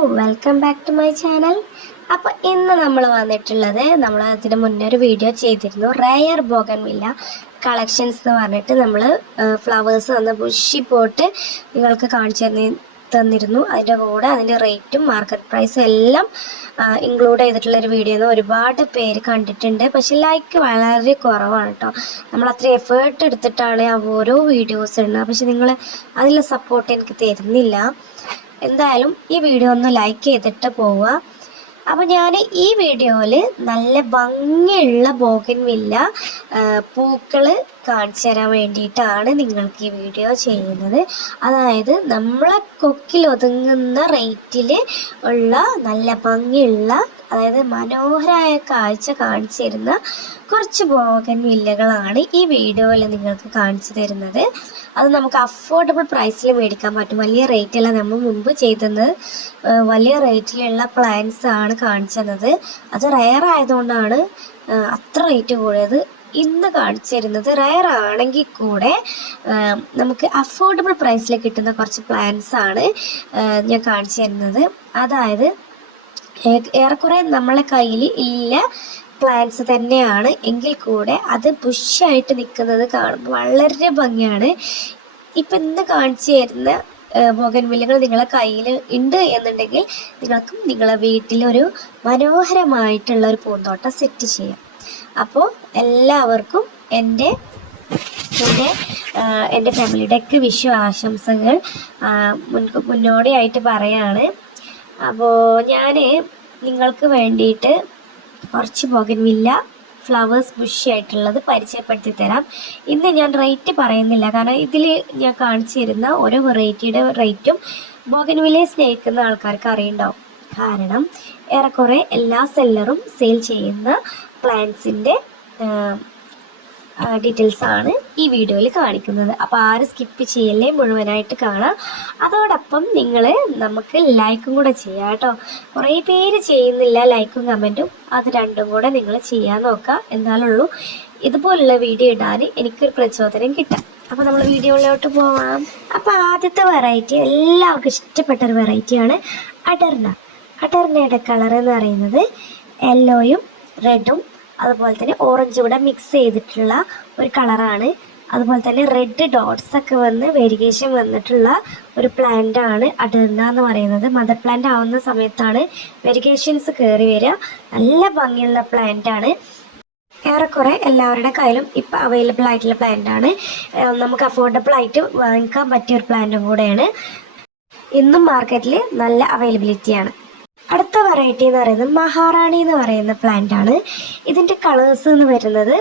Welcome back to my channel. അപ്പോൾ ഇന്ന് നമ്മൾ വന്നിട്ടുള്ളത്, നമ്മൾ അതിന് മുന്നേ ഒരു വീഡിയോ ചെയ്തിരുന്നു, റയർ ബോഗൺവില്ല കളക്ഷൻസ് എന്ന് പറഞ്ഞിട്ട് നമ്മൾ ഫ്ലവേഴ്സ് വന്ന ബുഷി പോട്ട് നിങ്ങൾക്ക് കാണിച്ചു തന്നിരുന്നു. അതിൻ്റെ കൂടെ അതിൻ്റെ റേറ്റും മാർക്കറ്റ് പ്രൈസും എല്ലാം ഇൻക്ലൂഡ് ചെയ്തിട്ടുള്ളൊരു വീഡിയോ ആണ്. ഒരുപാട് പേര് കണ്ടിട്ടുണ്ട്, പക്ഷെ ലൈക്ക് വളരെ കുറവാണ് കേട്ടോ. നമ്മൾ അത്ര എഫേർട്ട് എടുത്തിട്ടാണ് ആ ഓരോ വീഡിയോസ് ഇടുന്നത്, പക്ഷെ നിങ്ങൾ അതിലുള്ള സപ്പോർട്ട് എനിക്ക് തരുന്നില്ല. എന്തായാലും ഈ വീഡിയോ ഒന്ന് ലൈക്ക് ചെയ്തിട്ട് പോവുക. അപ്പോൾ ഞാൻ ഈ വീഡിയോയിൽ നല്ല ഭംഗിയുള്ള ബോഗൺവില്ല പൂക്കൾ കാണിച്ചു തരാൻ വേണ്ടിയിട്ടാണ് നിങ്ങൾക്ക് ഈ വീഡിയോ ചെയ്യുന്നത്. അതായത് നമ്മളെ കൊക്കിൽ ഒതുങ്ങുന്ന റേറ്റിൽ ഉള്ള നല്ല ഭംഗിയുള്ള, അതായത് മനോഹരമായ കാഴ്ച കാണിച്ചു തരുന്ന കുറച്ച് ബോഗൺവില്ലകളാണ് ഈ വീഡിയോയിൽ നിങ്ങൾക്ക് കാണിച്ചു തരുന്നത്. അത് നമുക്ക് അഫോർഡബിൾ പ്രൈസിൽ മേടിക്കാൻ പറ്റും. വലിയ റേറ്റല്ല, നമ്മൾ മുമ്പ് ചെയ്തത് വലിയ റേറ്റിലുള്ള പ്ലാന്റ്സ് ആണ് കാണിച്ചു തന്നത്. അത് റയർ ആയതുകൊണ്ടാണ് അത്ര റേറ്റ് കൂടിയത്. ഇന്ന് കാണിച്ചു തരുന്നത് റയർ ആണെങ്കിൽ കൂടെ നമുക്ക് അഫോർഡബിൾ പ്രൈസിൽ കിട്ടുന്ന കുറച്ച് പ്ലാന്റ്സ് ആണ് ഞാൻ കാണിച്ചു തരുന്നത്. അതായത് ഏറെക്കുറെ നമ്മളെ കയ്യിൽ ഇല്ല പ്ലാന്റ്സ് തന്നെയാണ്, എങ്കിൽ കൂടെ അത് ബുഷായിട്ട് നിൽക്കുന്നത് കാണുമ്പോൾ വളരെ ഭംഗിയാണ്. ഇപ്പം ഇന്ന് കാണിച്ചു തരുന്ന ബോഗൺവില്ലകൾ നിങ്ങളെ കയ്യിൽ ഉണ്ട് എന്നുണ്ടെങ്കിൽ നിങ്ങൾക്കും നിങ്ങളെ വീട്ടിലൊരു മനോഹരമായിട്ടുള്ള ഒരു പൂന്തോട്ടം സെറ്റ് ചെയ്യാം. അപ്പോൾ എല്ലാവർക്കും എൻ്റെ ഫാമിലിയുടെയൊക്കെ വിഷു ആശംസകൾ മുന്നോടിയായിട്ട് പറയാണ്. അപ്പോൾ ഞാൻ നിങ്ങൾക്ക് വേണ്ടിയിട്ട് കുറച്ച് ബോഗൺവില്ല ഫ്ലവേഴ്സ് ബുഷിയായിട്ടുള്ളത് പരിചയപ്പെടുത്തി തരാം. ഇന്ന് ഞാൻ റേറ്റ് പറയുന്നില്ല, കാരണം ഇതിൽ ഞാൻ കാണിച്ചു തരുന്ന ഓരോ വെറൈറ്റിയുടെ റേറ്റും ബോഗൺവില്ലയെ സ്നേഹിക്കുന്ന ആൾക്കാർക്ക് അറിയുണ്ടാവും. കാരണം ഏറെക്കുറെ എല്ലാ സെല്ലറും സെയിൽ ചെയ്യുന്ന പ്ലാന്റ്സിൻ്റെ ഡീറ്റെയിൽസ് ആണ് ഈ വീഡിയോയിൽ കാണിക്കുന്നത്. അപ്പോൾ ആരും സ്കിപ്പ് ചെയ്യല്ലേ, മുഴുവനായിട്ട് കാണാം. അതോടൊപ്പം നിങ്ങൾ നമുക്ക് ലൈക്കും കൂടെ ചെയ്യാം കേട്ടോ. കുറേ പേര് ചെയ്യുന്നില്ല ലൈക്കും കമൻറ്റും, അത് രണ്ടും കൂടെ നിങ്ങൾ ചെയ്യാൻ നോക്കുക. എന്നാലുള്ളൂ ഇതുപോലുള്ള വീഡിയോ ഇടാൻ എനിക്കൊരു പ്രചോദനം കിട്ടാം. അപ്പോൾ നമ്മൾ വീഡിയോയിലോട്ട് പോവാം. അപ്പോൾ ആദ്യത്തെ വെറൈറ്റി എല്ലാവർക്കും ഇഷ്ടപ്പെട്ടൊരു വെറൈറ്റിയാണ് അടർന. അടർനയുടെ കളർ എന്ന് പറയുന്നത് യെല്ലോയും റെഡും അതുപോലെ തന്നെ ഓറഞ്ചും കൂടെ മിക്സ് ചെയ്തിട്ടുള്ള ഒരു കളറാണ്. അതുപോലെ തന്നെ റെഡ് ഡോട്ട്സ് ഒക്കെ വന്ന് വേരിയേഷൻ വന്നിട്ടുള്ള ഒരു പ്ലാന്റ് ആണ് അടർന എന്ന് പറയുന്നത്. മദർ പ്ലാന്റ് ആവുന്ന സമയത്താണ് വേരിയേഷൻസ് കയറി വരിക. നല്ല ഭംഗിയുള്ള പ്ലാന്റ് ആണ്. ഏറെക്കുറെ എല്ലാവരുടെ കയ്യിലും ഇപ്പം അവൈലബിൾ ആയിട്ടുള്ള പ്ലാന്റ് ആണ്. നമുക്ക് അഫോർഡബിൾ ആയിട്ട് വാങ്ങിക്കാൻ പറ്റിയ ഒരു പ്ലാന്റും കൂടെയാണ്. ഇന്നും മാർക്കറ്റിൽ നല്ല അവൈലബിലിറ്റിയാണ്. അടുത്ത വെറൈറ്റി എന്ന് പറയുന്നത് മഹാറാണി എന്ന് പറയുന്ന പ്ലാന്റ് ആണ്. ഇതിൻ്റെ കളേഴ്സ് എന്ന് വരുന്നത്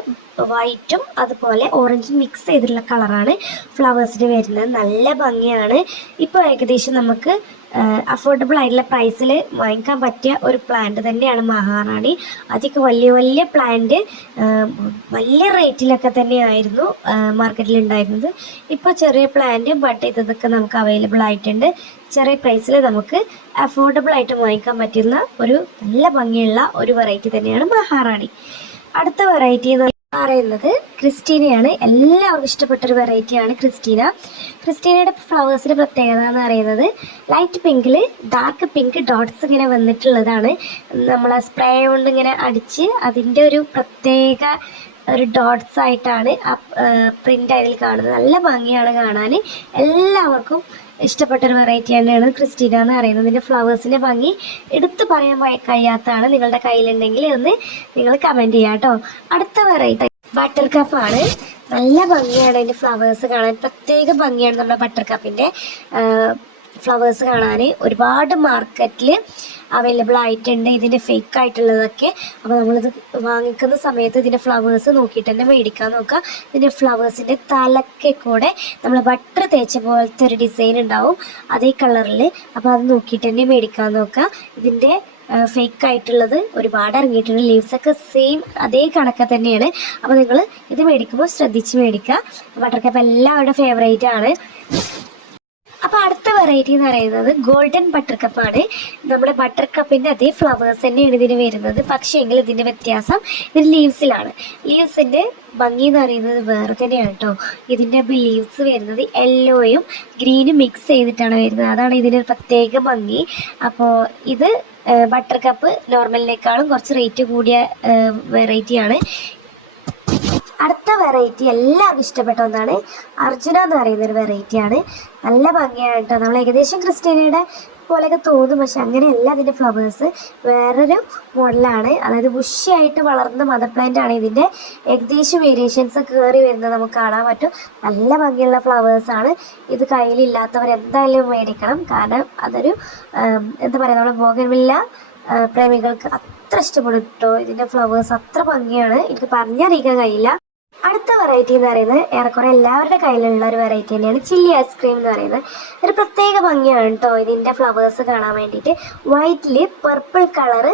വൈറ്റും അതുപോലെ ഓറഞ്ചും മിക്സ് ചെയ്തിട്ടുള്ള കളറാണ് ഫ്ലവേഴ്സിന് വരുന്നത്. നല്ല ഭംഗിയാണ്. ഇപ്പോൾ ഏകദേശം നമുക്ക് അഫോർഡബിൾ ആയിട്ടുള്ള പ്രൈസിൽ വാങ്ങിക്കാൻ പറ്റിയ ഒരു പ്ലാന്റ് തന്നെയാണ് മഹാറാണി. അതൊക്കെ വലിയ വലിയ പ്ലാന്റ് വലിയ റേറ്റിലൊക്കെ തന്നെയായിരുന്നു മാർക്കറ്റിൽ ഉണ്ടായിരുന്നത്. ഇപ്പോൾ ചെറിയ പ്ലാന്റ് ബട്ട് ഇതൊക്കെ നമുക്ക് അവൈലബിൾ ആയിട്ടുണ്ട്. ചെറിയ പ്രൈസിൽ നമുക്ക് അഫോർഡബിൾ ആയിട്ട് വാങ്ങിക്കാൻ പറ്റുന്ന ഒരു നല്ല ഭംഗിയുള്ള ഒരു വെറൈറ്റി തന്നെയാണ് മഹാറാണി. അടുത്ത വെറൈറ്റി എന്ന് പറയുന്നത് ക്രിസ്റ്റീനയാണ്. എല്ലാവർക്കും ഇഷ്ടപ്പെട്ടൊരു വെറൈറ്റിയാണ് ക്രിസ്റ്റീന. ക്രിസ്റ്റീനയുടെ ഫ്ലവേഴ്സിൻ്റെ പ്രത്യേകത എന്ന് പറയുന്നത് ലൈറ്റ് പിങ്കിൽ ഡാർക്ക് പിങ്ക് ഡോട്ട്സ് ഇങ്ങനെ വന്നിട്ടുള്ളതാണ്. നമ്മൾ സ്പ്രേ കൊണ്ട് ഇങ്ങനെ അടിച്ച് അതിൻ്റെ ഒരു പ്രത്യേക ഒരു ഡോട്ട്സ് ആയിട്ടാണ് ആ പ്രിൻ്റ് അതിൽ കാണുന്നത്. നല്ല ഭംഗിയാണ് കാണാൻ. എല്ലാവർക്കും ഇഷ്ടപ്പെട്ടൊരു വെറൈറ്റി തന്നെയാണ് ക്രിസ്റ്റീന എന്ന് പറയുന്നത്. ഇതിൻ്റെ ഫ്ലവേഴ്സിൻ്റെ ഭംഗി എടുത്തു പറയാൻ കഴിയാത്തതാണ്. നിങ്ങളുടെ കയ്യിലുണ്ടെങ്കിൽ ഒന്ന് നിങ്ങൾ കമൻറ്റ് ചെയ്യാം കേട്ടോ. അടുത്ത വെറൈറ്റി ബട്ടർ കപ്പാണ്. നല്ല ഭംഗിയാണ് അതിൻ്റെ ഫ്ലവേഴ്സ് കാണാൻ. പ്രത്യേക ഭംഗിയാണ് നമ്മുടെ ബട്ടർ കപ്പിൻ്റെ ഫ്ലവേഴ്സ് കാണാൻ. ഒരുപാട് മാർക്കറ്റിൽ അവൈലബിൾ ആയിട്ടുണ്ട് ഇതിൻ്റെ ഫേക്ക് ആയിട്ടുള്ളതൊക്കെ. അപ്പോൾ നമ്മളിത് വാങ്ങിക്കുന്ന സമയത്ത് ഇതിൻ്റെ ഫ്ലവേഴ്സ് നോക്കിയിട്ട് തന്നെ മേടിക്കാൻ നോക്കുക. ഇതിൻ്റെ ഫ്ലവേഴ്സിൻ്റെ തലക്കെ കൂടെ നമ്മൾ ബട്ടർ തേച്ച പോലത്തെ ഒരു ഡിസൈൻ ഉണ്ടാവും അതേ കളറിൽ. അപ്പോൾ അത് നോക്കിയിട്ട് തന്നെ മേടിക്കാൻ നോക്കുക. ഇതിൻ്റെ ഫേക്ക് ആയിട്ടുള്ളത് ഒരുപാട് ഇറങ്ങിയിട്ടുണ്ട്. ലീവ്സൊക്കെ സെയിം അതേ കണക്ക് തന്നെയാണ്. അപ്പോൾ നിങ്ങൾ ഇത് മേടിക്കുമ്പോൾ ശ്രദ്ധിച്ച് മേടിക്കുക. ബട്ടർ കപ്പ് എല്ലാവരുടെ ഫേവറേറ്റ് ആണ്. അപ്പോൾ അടുത്ത വെറൈറ്റി എന്ന് പറയുന്നത് ഗോൾഡൻ ബട്ടർ കപ്പാണ്. നമ്മുടെ ബട്ടർ കപ്പിൻ്റെ അതേ ഫ്ലവേഴ്സ് തന്നെയാണ് ഇതിന് വരുന്നത്. പക്ഷേ എങ്കിൽ ഇതിൻ്റെ വ്യത്യാസം ഇതിന് ലീവ്സിലാണ്. ലീവ്സിൻ്റെ ഭംഗി എന്ന് പറയുന്നത് വേറെ തന്നെയാണ് കേട്ടോ. ഇതിൻ്റെ ലീവ്സ് വരുന്നത് യെല്ലോയും ഗ്രീനും മിക്സ് ചെയ്തിട്ടാണ് വരുന്നത്. അതാണ് ഇതിൻ്റെ പ്രത്യേക ഭംഗി. അപ്പോൾ ഇത് ബട്ടർ കപ്പ് നോർമലിനേക്കാളും കുറച്ച് റേറ്റ് കൂടിയ വെറൈറ്റിയാണ്. അടുത്ത വെറൈറ്റി എല്ലാവർക്കും ഇഷ്ടപ്പെട്ട ഒന്നാണ്. അർജുന എന്ന് പറയുന്നൊരു വെറൈറ്റിയാണ്. നല്ല ഭംഗിയാണ് കേട്ടോ. നമ്മൾ ഏകദേശം ക്രിസ്റ്റീനയുടെ പോലെയൊക്കെ തോന്നും, പക്ഷെ അങ്ങനെയല്ല. അതിൻ്റെ ഫ്ലവേഴ്സ് വേറൊരു മോഡലാണ്. അതായത് ബുഷിയായിട്ട് വളർന്ന മദർ പ്ലാന്റ് ആണ്. ഇതിൻ്റെ ഏകദേശം വേരിയേഷൻസ് കയറി വരുന്നത് നമുക്ക് കാണാൻ പറ്റും. നല്ല ഭംഗിയുള്ള ഫ്ലവേഴ്സാണ്. ഇത് കയ്യിലില്ലാത്തവർ എന്തായാലും മേടിക്കണം. കാരണം അതൊരു എന്താ പറയുക, നമ്മുടെ ബോഗൺവില്ല പ്രേമികൾക്ക് അത്ര ഇഷ്ടപ്പെടും കേട്ടോ. ഇതിൻ്റെ ഫ്ലവേഴ്സ് അത്ര ഭംഗിയാണ്, എനിക്ക് പറഞ്ഞറിയിക്കാൻ കഴിയില്ല. അടുത്ത വെറൈറ്റി എന്ന് പറയുന്നത് ഏറെക്കുറെ എല്ലാവരുടെ കയ്യിലുള്ള ഒരു വെറൈറ്റി തന്നെയാണ് ചില്ലി ഐസ്ക്രീം എന്ന് പറയുന്നത്. ഒരു പ്രത്യേക ഭംഗിയാണ് കേട്ടോ ഇതിൻ്റെ ഫ്ലവേഴ്സ് കാണാൻ വേണ്ടിയിട്ട്. വൈറ്റിൽ പർപ്പിൾ കളറ്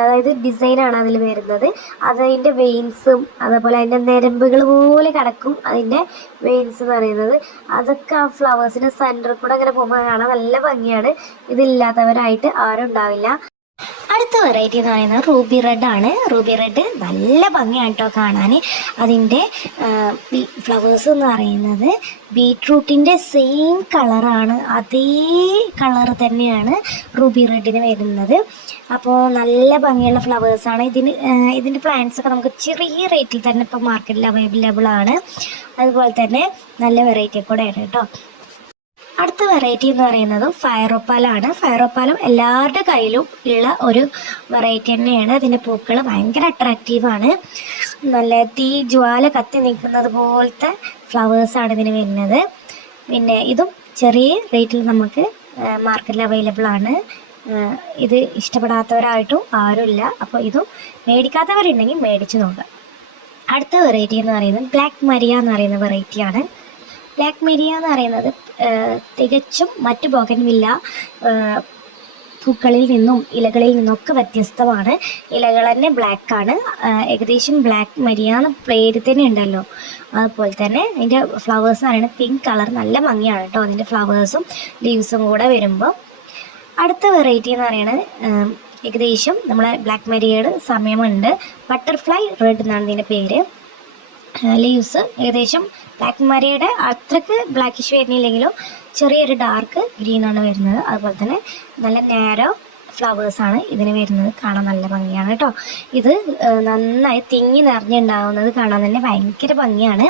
അതായത് ഡിസൈനാണ് അതിൽ വരുന്നത്. അതിൻ്റെ വെയിൻസും അതേപോലെ അതിൻ്റെ ഞരമ്പുകൾ പോലെ കിടക്കും അതിൻ്റെ വെയിൻസ് എന്ന് പറയുന്നത്. അതൊക്കെ ആ ഫ്ലവേഴ്സിൻ്റെ സെൻറ്ററിൽ കൂടെ അങ്ങനെ പോകുമ്പോൾ കാണാൻ നല്ല ഭംഗിയാണ്. ഇതില്ലാത്തവരായിട്ട് ആരും ഉണ്ടാവില്ല. അടുത്ത വെറൈറ്റി എന്ന് പറയുന്നത് റൂബി റെഡ് ആണ്. റൂബി റെഡ് നല്ല ഭംഗിയാണ് കേട്ടോ കാണാൻ. അതിൻ്റെ ഫ്ലവേഴ്സ് എന്ന് പറയുന്നത് ബീട്രൂട്ടിൻ്റെ സെയിം കളറാണ്. അതേ കളർ തന്നെയാണ് റൂബി റെഡിന് വരുന്നത്. അപ്പോൾ നല്ല ഭംഗിയുള്ള ഫ്ലവേഴ്സാണ്. ഇതിൻ്റെ പ്ലാന്റ്സൊക്കെ നമുക്ക് ചെറിയ റേറ്റിൽ തന്നെ ഇപ്പോൾ മാർക്കറ്റിൽ അവൈലബിൾ ആണ്. അതുപോലെ തന്നെ നല്ല വെറൈറ്റി കൂടെയാണ് കേട്ടോ. അടുത്ത വെറൈറ്റി എന്ന് പറയുന്നത് ഫയറോപ്പാലാണ്. ഫയറോപ്പാലും എല്ലാവരുടെ കയ്യിലും ഉള്ള ഒരു വെറൈറ്റി തന്നെയാണ്. അതിൻ്റെ പൂക്കൾ ഭയങ്കര അട്രാക്റ്റീവാണ്. നല്ല ജ്വാല കത്തി നിൽക്കുന്നത് പോലത്തെ ഫ്ലവേഴ്സാണ് ഇതിന് വരുന്നത്. പിന്നെ ഇതും ചെറിയ റേറ്റിൽ നമുക്ക് മാർക്കറ്റിൽ അവൈലബിൾ ആണ്. ഇത് ഇഷ്ടപ്പെടാത്തവരായിട്ടും ആരുമില്ല. അപ്പോൾ ഇതും മേടിക്കാത്തവരുണ്ടെങ്കിൽ മേടിച്ച് നോക്കുക. അടുത്ത വെറൈറ്റി എന്ന് പറയുന്നത് ബ്ലാക്ക് മരിയ എന്ന് പറയുന്ന വെറൈറ്റിയാണ്. ബ്ലാക്ക് മരിയ എന്ന് പറയുന്നത് തികച്ചും മറ്റ് ബോഗൺവില്ല പൂക്കളിൽ നിന്നും ഇലകളിൽ നിന്നൊക്കെ വ്യത്യസ്തമാണ്. ഇലകൾ തന്നെ ബ്ലാക്കാണ്. ഏകദേശം ബ്ലാക്ക് മരിയ എന്ന പേര് തന്നെ ഉണ്ടല്ലോ, അതുപോലെ തന്നെ അതിൻ്റെ ഫ്ലവേഴ്സ് പറയുന്നത് പിങ്ക് കളർ. നല്ല ഭംഗിയാണ് കേട്ടോ അതിൻ്റെ ഫ്ലവേഴ്സും ലീവ്സും കൂടെ വരുമ്പോൾ. അടുത്ത വെറൈറ്റി എന്ന് പറയുന്നത് ഏകദേശം നമ്മളെ ബ്ലാക്ക് മരിയയുടെ സമയമുണ്ട്. ബട്ടർഫ്ലൈ റെഡ് എന്നാണ് ഇതിൻ്റെ പേര്. ലീവ്സ് ഏകദേശം ബ്ലാക്ക് മരിയയുടെ അത്രയ്ക്ക് ബ്ലാക്കിഷ് വരുന്നില്ലെങ്കിലും ചെറിയൊരു ഡാർക്ക് ഗ്രീനാണ് വരുന്നത്. അതുപോലെ തന്നെ നല്ല നാരോ ഫ്ലവേഴ്സാണ് ഇതിന് വരുന്നത്. കാണാൻ നല്ല ഭംഗിയാണ് കേട്ടോ. ഇത് നന്നായി തിങ്ങി നിറഞ്ഞുണ്ടാവുന്നത് കാണാൻ തന്നെ ഭയങ്കര ഭംഗിയാണ്.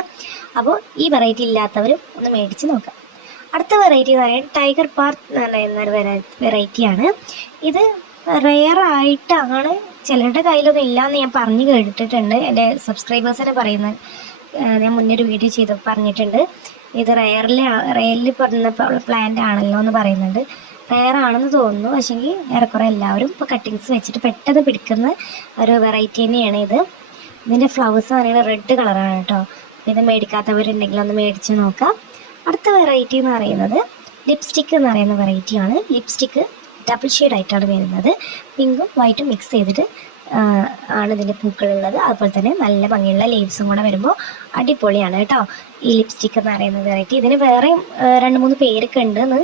അപ്പോൾ ഈ വെറൈറ്റി ഇല്ലാത്തവരും ഒന്ന് മേടിച്ച് നോക്കാം. അടുത്ത വെറൈറ്റി എന്ന് പറയുന്നത് ടൈഗർ പാർക്ക് എന്ന് പറയുന്നൊരു വെറൈറ്റിയാണ്. ഇത് റെയറായിട്ടാണ്, ചിലരുടെ കയ്യിലൊന്നും ഇല്ലയെന്ന് ഞാൻ പറഞ്ഞു കേട്ടിട്ടുണ്ട്. എൻ്റെ സബ്സ്ക്രൈബേഴ്സിനെ പറയുന്നത് ഞാൻ മുന്നൊരു വീഡിയോ ചെയ്ത് പറഞ്ഞിട്ടുണ്ട്. ഇത് റെയറിൽ പറഞ്ഞ പ്ലാന്റ് ആണല്ലോ എന്ന് പറയുന്നുണ്ട്. റെയറാണെന്ന് തോന്നുന്നു. പക്ഷേങ്കിൽ ഏറെക്കുറെ എല്ലാവരും ഇപ്പോൾ കട്ടിങ്സ് വെച്ചിട്ട് പെട്ടെന്ന് പിടിക്കുന്ന ഒരു വെറൈറ്റി തന്നെയാണ് ഇത്. ഇതിൻ്റെ ഫ്ലവേഴ്സ് പറയുന്നത് റെഡ് കളറാണ് കേട്ടോ. ഇത് മേടിക്കാത്തവരുണ്ടെങ്കിൽ ഒന്ന് മേടിച്ച് നോക്കാം. അടുത്ത വെറൈറ്റി എന്ന് പറയുന്നത് ലിപ്സ്റ്റിക്ക് എന്ന് പറയുന്ന വെറൈറ്റിയാണ്. ലിപ്സ്റ്റിക്ക് ഡബിൾ ഷെയ്ഡായിട്ടാണ് വരുന്നത്. പിങ്കും വൈറ്റും മിക്സ് ചെയ്തിട്ട് ആണ് ഇതിൻ്റെ പൂക്കളുള്ളത്. അതുപോലെ തന്നെ നല്ല ഭംഗിയുള്ള ലീവ്സും കൂടെ വരുമ്പോൾ അടിപൊളിയാണ് കേട്ടോ ഈ ലിപ്സ്റ്റിക്ക് എന്ന് പറയുന്ന വെറൈറ്റി. ഇതിന് വേറെയും 2-3 പേരൊക്കെ ഉണ്ടെന്ന്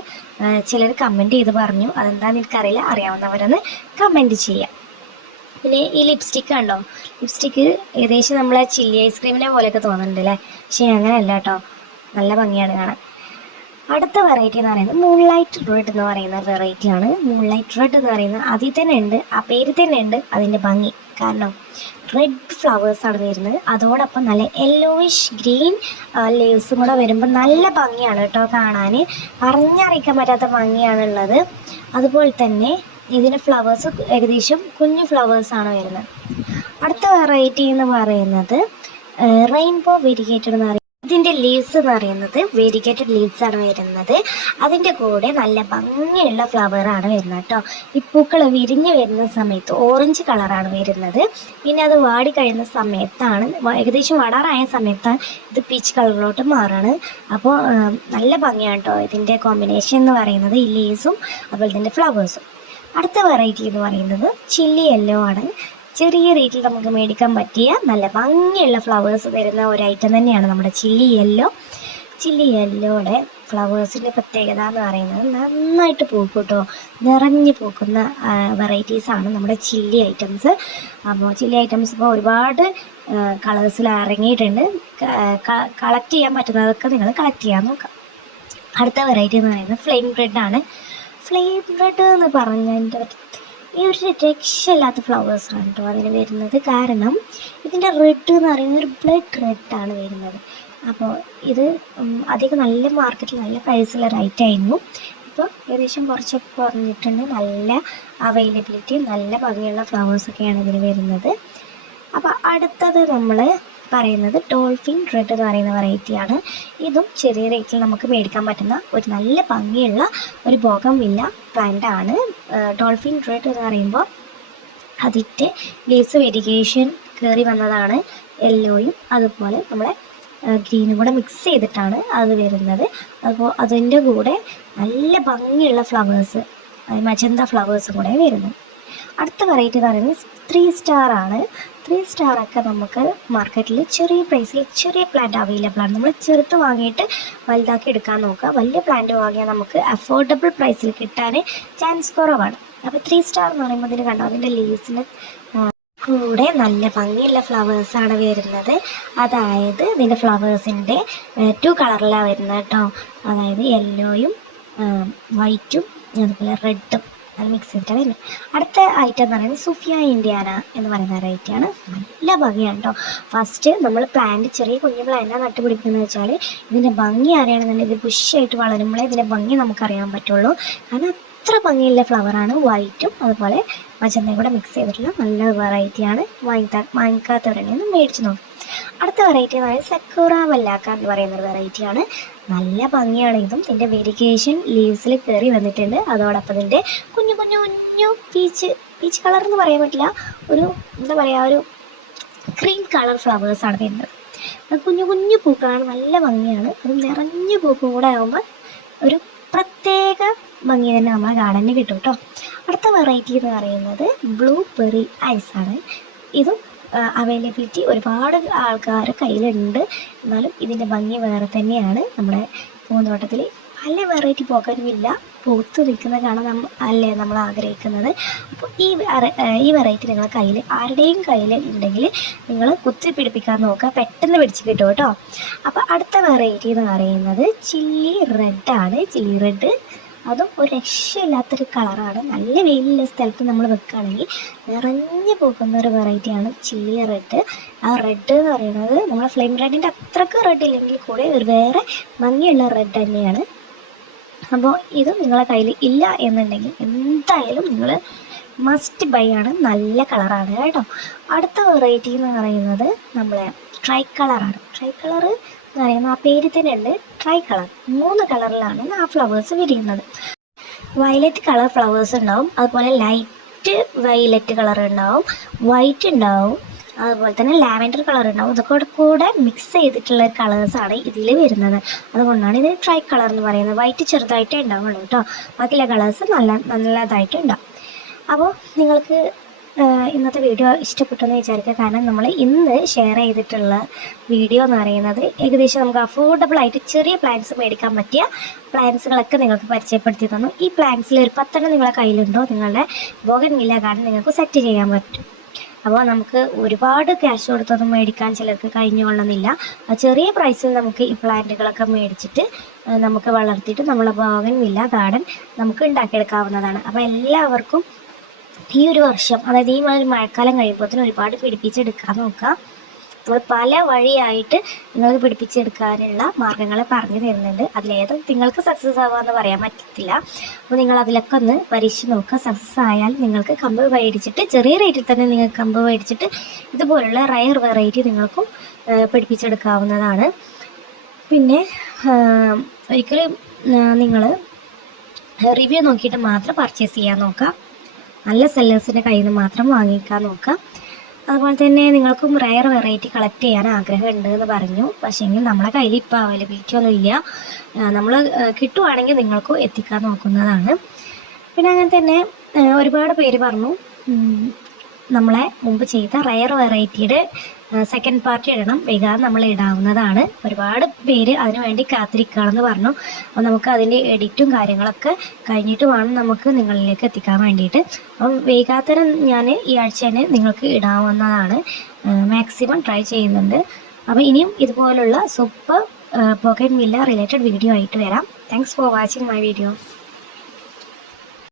ചിലർ കമൻറ്റ് ചെയ്ത് പറഞ്ഞു. അതെന്താണെന്ന് എനിക്കറിയില്ല, അറിയാവുന്നവരൊന്ന് കമൻറ്റ് ചെയ്യാം. പിന്നെ ഈ ലിപ്സ്റ്റിക്ക് കണ്ടോ, ലിപ്സ്റ്റിക്ക് ഏകദേശം നമ്മളെ ചില്ലി ഐസ്ക്രീമിനെ പോലെയൊക്കെ തോന്നുന്നുണ്ട് അല്ലേ? പക്ഷേ അങ്ങനെയല്ല കേട്ടോ, നല്ല ഭംഗിയാണ് കാണാൻ. അടുത്ത വെറൈറ്റി എന്ന് പറയുന്നത് മൂൺലൈറ്റ് റെഡ് എന്ന് പറയുന്ന വെറൈറ്റിയാണ്. മൂൺലൈറ്റ് റെഡ് എന്ന് പറയുന്നത് അതിൽ തന്നെ ഉണ്ട്, ആ പേര് തന്നെ ഉണ്ട് അതിൻ്റെ ഭംഗി. കാരണം റെഡ് ഫ്ലവേഴ്സാണ് വരുന്നത്. അതോടൊപ്പം നല്ല യെല്ലോയിഷ് ഗ്രീൻ ലീവ്സും കൂടെ വരുമ്പോൾ നല്ല ഭംഗിയാണ് കേട്ടോ കാണാൻ. പറഞ്ഞറിയിക്കാൻ പറ്റാത്ത ഭംഗിയാണുള്ളത്. അതുപോലെ തന്നെ ഇതിൻ്റെ ഫ്ലവേഴ്സ് ഏകദേശം കുഞ്ഞു ഫ്ലവേഴ്സാണ് വരുന്നത്. അടുത്ത വെറൈറ്റി എന്ന് പറയുന്നത് റെയിൻബോ വെരിഗേറ്റഡ് എന്ന് പറയുന്നത്. ഇതിൻ്റെ ലീവ്സ് എന്ന് പറയുന്നത് വെരിഗേറ്റഡ് ലീവ്സ് ആണ് വരുന്നത്. അതിൻ്റെ കൂടെ നല്ല ഭംഗിയുള്ള ഫ്ലവറാണ് വരുന്നത് കേട്ടോ. ഈ പൂക്കൾ വിരിഞ്ഞ് വരുന്ന സമയത്ത് ഓറഞ്ച് കളറാണ് വരുന്നത്. പിന്നെ അത് വാടി കഴിയുന്ന സമയത്താണ്, ഏകദേശം വടാറായ സമയത്താണ് ഇത് പീച്ച് കളറിലോട്ട് മാറാണ്. അപ്പോൾ നല്ല ഭംഗിയാണ് കേട്ടോ ഇതിൻ്റെ കോമ്പിനേഷൻ എന്ന് പറയുന്നത്, ഈ ലീവ്സും അതുപോലെ തന്നെ ഫ്ലവേഴ്സും. അടുത്ത വെറൈറ്റി എന്ന് പറയുന്നത് ചില്ലി യെല്ലോ ആണ്. ചെറിയ റേറ്റിൽ നമുക്ക് മേടിക്കാൻ പറ്റിയ നല്ല ഭംഗിയുള്ള ഫ്ലവേഴ്സ് തരുന്ന ഒരു ഐറ്റം തന്നെയാണ് നമ്മുടെ ചില്ലി യെല്ലോ. ചില്ലി യെല്ലോയുടെ ഫ്ലവേഴ്സിൻ്റെ പ്രത്യേകത എന്ന് പറയുന്നത് നന്നായിട്ട് പൂക്കും കേട്ടോ. നിറഞ്ഞു പൂക്കുന്ന വെറൈറ്റീസാണ് നമ്മുടെ ചില്ലി ഐറ്റംസ്. അപ്പോൾ ചില്ലി ഐറ്റംസ് ഇപ്പോൾ ഒരുപാട് കളേഴ്സിൽ ഇറങ്ങിയിട്ടുണ്ട്. കളക്ട് ചെയ്യാൻ പറ്റുന്നതൊക്കെ നിങ്ങൾ കളക്ട് ചെയ്യാൻ നോക്കാം. അടുത്ത വെറൈറ്റി എന്ന് പറയുന്നത് ഫ്ലെയിം ബ്രെഡാണ്. ഫ്ലെയിം ബ്രെഡ് എന്ന് പറഞ്ഞതിൻ്റെ ഈ ഒരു രക്ഷയില്ലാത്ത ഫ്ലവേഴ്സാണ് കേട്ടോ അതിന് വരുന്നത്. കാരണം ഇതിൻ്റെ റെഡ് എന്ന് പറയുന്നത് ഒരു ബ്ലഡ് റെഡാണ് വരുന്നത്. അപ്പോൾ ഇത് അധികം നല്ല മാർക്കറ്റിൽ നല്ല പ്രൈസുള്ള റേറ്റ് ആയിരുന്നു. ഇപ്പോൾ ഏകദേശം കുറച്ചൊക്കെ കുറഞ്ഞിട്ടുണ്ട്. നല്ല അവൈലബിലിറ്റി, നല്ല ഭംഗിയുള്ള ഫ്ലവേഴ്സൊക്കെയാണ് ഇതിന് വരുന്നത്. അപ്പോൾ അടുത്തത് നമ്മൾ പറയുന്നത് ഡോൾഫിൻ റെഡ് എന്ന് പറയുന്ന വെറൈറ്റിയാണ്. ഇതും ചെറിയ റേറ്റിൽ നമുക്ക് മേടിക്കാൻ പറ്റുന്ന ഒരു നല്ല ഭംഗിയുള്ള ഒരു ബോഗൺവില്ല പ്ലാന്റ് ആണ്. ഡോൾഫിൻ റെഡ് എന്ന് പറയുമ്പോൾ അതിൻ്റെ ലീവ്സ് വെരിഗേഷൻ കയറി വന്നതാണ്. യെല്ലോയും അതുപോലെ നമ്മളെ ഗ്രീനും കൂടെ മിക്സ് ചെയ്തിട്ടാണ് അത് വരുന്നത്. അപ്പോൾ അതിൻ്റെ കൂടെ നല്ല ഭംഗിയുള്ള ഫ്ലവേഴ്സ്, മജന്ത ഫ്ലവേഴ്സും കൂടെ വരുന്നു. അടുത്ത വെറൈറ്റി എന്ന് പറയുന്നത് 3 സ്റ്റാർ ആണ്. 3 സ്റ്റാറൊക്കെ നമുക്ക് മാർക്കറ്റിൽ ചെറിയ പ്രൈസിൽ ചെറിയ പ്ലാന്റ് അവൈലബിൾ ആണ്. നമ്മൾ ചെറുത്ത് വാങ്ങിയിട്ട് വലുതാക്കി എടുക്കാൻ നോക്കുക. വലിയ പ്ലാന്റ് വാങ്ങിയാൽ നമുക്ക് അഫോർഡബിൾ പ്രൈസിൽ കിട്ടാൻ ചാൻസ് കുറവാണ്. അപ്പോൾ 3 സ്റ്റാർ എന്ന് പറയുമ്പോൾ ഇതിന് കണ്ടോ, അതിൻ്റെ ലീവ്സിന് കൂടെ നല്ല ഭംഗിയുള്ള ഫ്ലവേഴ്സാണ് വരുന്നത്. അതായത് ഇതിൻ്റെ ഫ്ലവേഴ്സിൻ്റെ 2 കളറിലാണ് വരുന്നത് കേട്ടോ. അതായത് യെല്ലോയും വൈറ്റും അതുപോലെ റെഡും അത് മിക്സ് ചെയ്തിട്ടാണ് വരുന്നത്. അടുത്ത ഐറ്റം എന്ന് പറയുന്നത് സുഫിയ ഇന്ത്യാന എന്ന് പറയുന്ന വെറൈറ്റിയാണ്. നല്ല ഭംഗിയാണ് കേട്ടോ. ഫസ്റ്റ് നമ്മൾ പ്ലാന്റ് ചെറിയ കുഞ്ഞു പ്ലാന്റാണ് നട്ടുപിടിക്കുന്നത് വെച്ചാൽ ഇതിൻ്റെ ഭംഗി അറിയണമെന്നുണ്ടെങ്കിൽ ഇത് ബുഷായിട്ട് വളരുമ്പോഴേ ഇതിൻ്റെ ഭംഗി നമുക്കറിയാൻ പറ്റുള്ളൂ. കാരണം അത്ര ഭംഗിയുള്ള ഫ്ലവറാണ്. വൈറ്റും അതുപോലെ മജന്തയും കൂടെ മിക്സ് ചെയ്തിട്ടുള്ള നല്ല വെറൈറ്റിയാണ്. വാങ്ങിക്കാത്തവരുണ്ടെങ്കിൽ മേടിച്ച് നോക്കും. അടുത്ത വെറൈറ്റി എന്ന് പറയുന്നത് സക്കുറ വല്ലാക്ക എന്ന് പറയുന്നൊരു വെറൈറ്റിയാണ്. നല്ല ഭംഗിയാണ് ഇതും. ഇതിൻ്റെ വെരിഗേഷൻ ലീവ്സിൽ കയറി വന്നിട്ടുണ്ട്. അതോടൊപ്പം ഇതിൻ്റെ കുഞ്ഞു കുഞ്ഞു കുഞ്ഞു പീച്ച് കളർ എന്ന് പറയാൻ പറ്റില്ല, ഒരു എന്താ പറയുക, ഒരു ക്രീം കളർ ഫ്ലവേഴ്സാണ് വരുന്നത്. അത് കുഞ്ഞു കുഞ്ഞു പൂക്കളാണ്, നല്ല ഭംഗിയാണ്. അത് നിറഞ്ഞു പൂക്കും കൂടെ ആകുമ്പോൾ ഒരു പ്രത്യേക ഭംഗി തന്നെ നമ്മളെ ഗാർഡനിൽ കിട്ടും കേട്ടോ. അടുത്ത വെറൈറ്റി എന്ന് പറയുന്നത് ബ്ലൂബെറി ഐസാണ്. ഇതും അവൈലബിലിറ്റി ഒരുപാട് ആൾക്കാർ കയ്യിലുണ്ട്. എന്നാലും ഇതിൻ്റെ ഭംഗി വേറെ തന്നെയാണ്. നമ്മുടെ പൂന്തോട്ടത്തിൽ പല വെറൈറ്റി പോകാനുമില്ല, പൂത്ത് നിൽക്കുന്ന കാണാൻ നമ്മൾ ആഗ്രഹിക്കുന്നത്. അപ്പോൾ ഈ വെറൈറ്റി നിങ്ങളുടെ കയ്യിൽ ആരുടെയും കയ്യിൽ ഉണ്ടെങ്കിൽ നിങ്ങൾ കുത്തി പിടിപ്പിക്കാൻ നോക്കുക, പെട്ടെന്ന് പിടിച്ച് കിട്ടും കേട്ടോ. അപ്പോൾ അടുത്ത വെറൈറ്റി എന്ന് പറയുന്നത് ചില്ലി റെഡാണ്. ചില്ലി റെഡ് അതും ഒരു രക്ഷയില്ലാത്തൊരു കളറാണ്. നല്ല വെയിലുള്ള സ്ഥലത്ത് നമ്മൾ വെക്കുകയാണെങ്കിൽ നിറഞ്ഞു പോകുന്ന ഒരു വെറൈറ്റിയാണ് ചില്ലി റെഡ്. ആ റെഡ് എന്ന് പറയുന്നത് നമ്മളെ ഫ്ലെയിം റെഡിൻ്റെ അത്രക്ക് റെഡ് ഇല്ലെങ്കിൽ കൂടെ ഒരു വേറെ ഭംഗിയുള്ള റെഡ് തന്നെയാണ്. അപ്പോൾ ഇത് നിങ്ങളെ കയ്യിൽ ഇല്ല എന്നുണ്ടെങ്കിൽ എന്തായാലും നിങ്ങൾ മസ്റ്റ് ബൈ ആണ്. നല്ല കളറാണ് കേട്ടോ. അടുത്ത വെറൈറ്റി എന്ന് പറയുന്നത് നമ്മളെ ട്രൈ കളറാണ്. ട്രൈ കളർ എന്ന് പറയുന്നത് ആ പേര് തന്നെ ഉണ്ട്, ട്രൈ കളർ. 3 കളറിലാണ് ആ ഫ്ലവേഴ്സ് വിരിയുന്നത്. വയലറ്റ് കളർ ഫ്ലവേഴ്സ് ഉണ്ടാവും, അതുപോലെ ലൈറ്റ് വയലറ്റ് കളർ ഉണ്ടാവും, വൈറ്റ് ഉണ്ടാവും, അതുപോലെ തന്നെ ലാവൻഡർ കളർ ഉണ്ടാവും. ഇതൊക്കെ കൂടെ മിക്സ് ചെയ്തിട്ടുള്ള കളേഴ്സാണ് ഇതിൽ വരുന്നത്. അതുകൊണ്ടാണ് ഇത് ട്രൈ കളർ എന്ന് പറയുന്നത്. വൈറ്റ് ചെറുതായിട്ടേ ഉണ്ടാവുള്ളൂ കേട്ടോ, ബാക്കിയുള്ള കളേഴ്സ് നല്ലതായിട്ട് ഉണ്ടാവും. അപ്പോൾ നിങ്ങൾക്ക് ഇന്നത്തെ വീഡിയോ ഇഷ്ടപ്പെട്ടെന്ന് വിചാരിക്കുക. കാരണം നമ്മൾ ഇന്ന് ഷെയർ ചെയ്തിട്ടുള്ള വീഡിയോ എന്ന് പറയുന്നത് ഏകദേശം നമുക്ക് അഫോർഡബിൾ ആയിട്ട് ചെറിയ പ്ലാന്റ്സ് മേടിക്കാൻ പറ്റിയ പ്ലാന്റ്സുകളൊക്കെ നിങ്ങൾക്ക് പരിചയപ്പെടുത്തി തന്നു. ഈ പ്ലാന്റ്സിൽ ഒരു 10 നിങ്ങളുടെ കയ്യിലുണ്ടോ, നിങ്ങളുടെ ബോഗൺവില്ല ഗാർഡൻ നിങ്ങൾക്ക് സെറ്റ് ചെയ്യാൻ പറ്റും. അപ്പോൾ നമുക്ക് ഒരുപാട് ക്യാഷ് കൊടുത്തൊന്നും മേടിക്കാൻ ചിലർക്ക് കഴിഞ്ഞുകൊള്ളുന്നില്ല. ചെറിയ പ്രൈസിൽ നമുക്ക് ഈ പ്ലാന്റുകളൊക്കെ മേടിച്ചിട്ട് നമുക്ക് വളർത്തിയിട്ട് നമ്മളെ ബോഗൺവില്ല ഗാർഡൻ നമുക്ക് ഉണ്ടാക്കിയെടുക്കാവുന്നതാണ്. അപ്പോൾ എല്ലാവർക്കും ഈ ഒരു വർഷം, അതായത് ഈ മഴക്കാലം കഴിയുമ്പോഴത്തേനും ഒരുപാട് പിടിപ്പിച്ചെടുക്കാൻ നോക്കുക. നമ്മൾ പല വഴിയായിട്ട് നിങ്ങൾക്ക് പിടിപ്പിച്ചെടുക്കാനുള്ള മാർഗ്ഗങ്ങൾ പറഞ്ഞു തരുന്നുണ്ട്. അതിലേതും നിങ്ങൾക്ക് സക്സസ് ആവാമെന്ന് പറയാൻ പറ്റത്തില്ല. അപ്പോൾ നിങ്ങൾ അതിലൊക്കെ ഒന്ന് പരീക്ഷിച്ച് നോക്കുക. സക്സസ് ആയാൽ നിങ്ങൾക്ക് കമ്പ് മേടിച്ചിട്ട് ചെറിയ റേറ്റിൽ തന്നെ നിങ്ങൾക്ക് കമ്പ് മേടിച്ചിട്ട് ഇതുപോലുള്ള റയർ വെറൈറ്റി നിങ്ങൾക്കും പിടിപ്പിച്ചെടുക്കാവുന്നതാണ്. പിന്നെ ഒരിക്കലും നിങ്ങൾ റിവ്യൂ നോക്കിയിട്ട് മാത്രം പർച്ചേസ് ചെയ്യാൻ നോക്കുക. നല്ല സെല്ലേഴ്സിൻ്റെ കയ്യിൽ നിന്ന് മാത്രം വാങ്ങിക്കാൻ നോക്കുക. അതുപോലെ തന്നെ നിങ്ങൾക്കും റയർ വെറൈറ്റി കളക്ട് ചെയ്യാൻ ആഗ്രഹമുണ്ട് എന്ന് പറഞ്ഞു. പക്ഷേങ്കിൽ നമ്മളെ കയ്യിൽ ഇപ്പോൾ അവൈലബിലിറ്റി ഒന്നും ഇല്ല. നമ്മൾ കിട്ടുവാണെങ്കിൽ നിങ്ങൾക്കും എത്തിക്കാൻ നോക്കുന്നതാണ്. പിന്നെ അങ്ങനെ തന്നെ ഒരുപാട് പേര് പറഞ്ഞു നമ്മളെ മുമ്പ് ചെയ്ത റയർ വെറൈറ്റിയുടെ സെക്കൻഡ് പാർട്ട് ഇടണം. വൈകാതെ നമ്മൾ ഇടാവുന്നതാണ്. ഒരുപാട് പേര് അതിനു വേണ്ടി കാത്തിരിക്കുകയാണെന്ന് പറഞ്ഞു. അപ്പോൾ നമുക്ക് അതിൻ്റെ എഡിറ്റും കാര്യങ്ങളൊക്കെ കഴിഞ്ഞിട്ട് വേണം നമുക്ക് നിങ്ങളിലേക്ക് എത്തിക്കാൻ വേണ്ടിയിട്ട്. അപ്പം വൈകാതെ ഞാൻ ഈ ആഴ്ച തന്നെ നിങ്ങൾക്ക് ഇടാവുന്നതാണ്. മാക്സിമം ട്രൈ ചെയ്യുന്നുണ്ട്. അപ്പോൾ ഇനിയും ഇതുപോലുള്ള സൂപ്പർ ബൊഗൻവില്ല റിലേറ്റഡ് വീഡിയോ ആയിട്ട് വരാം. Thanks for watching my video.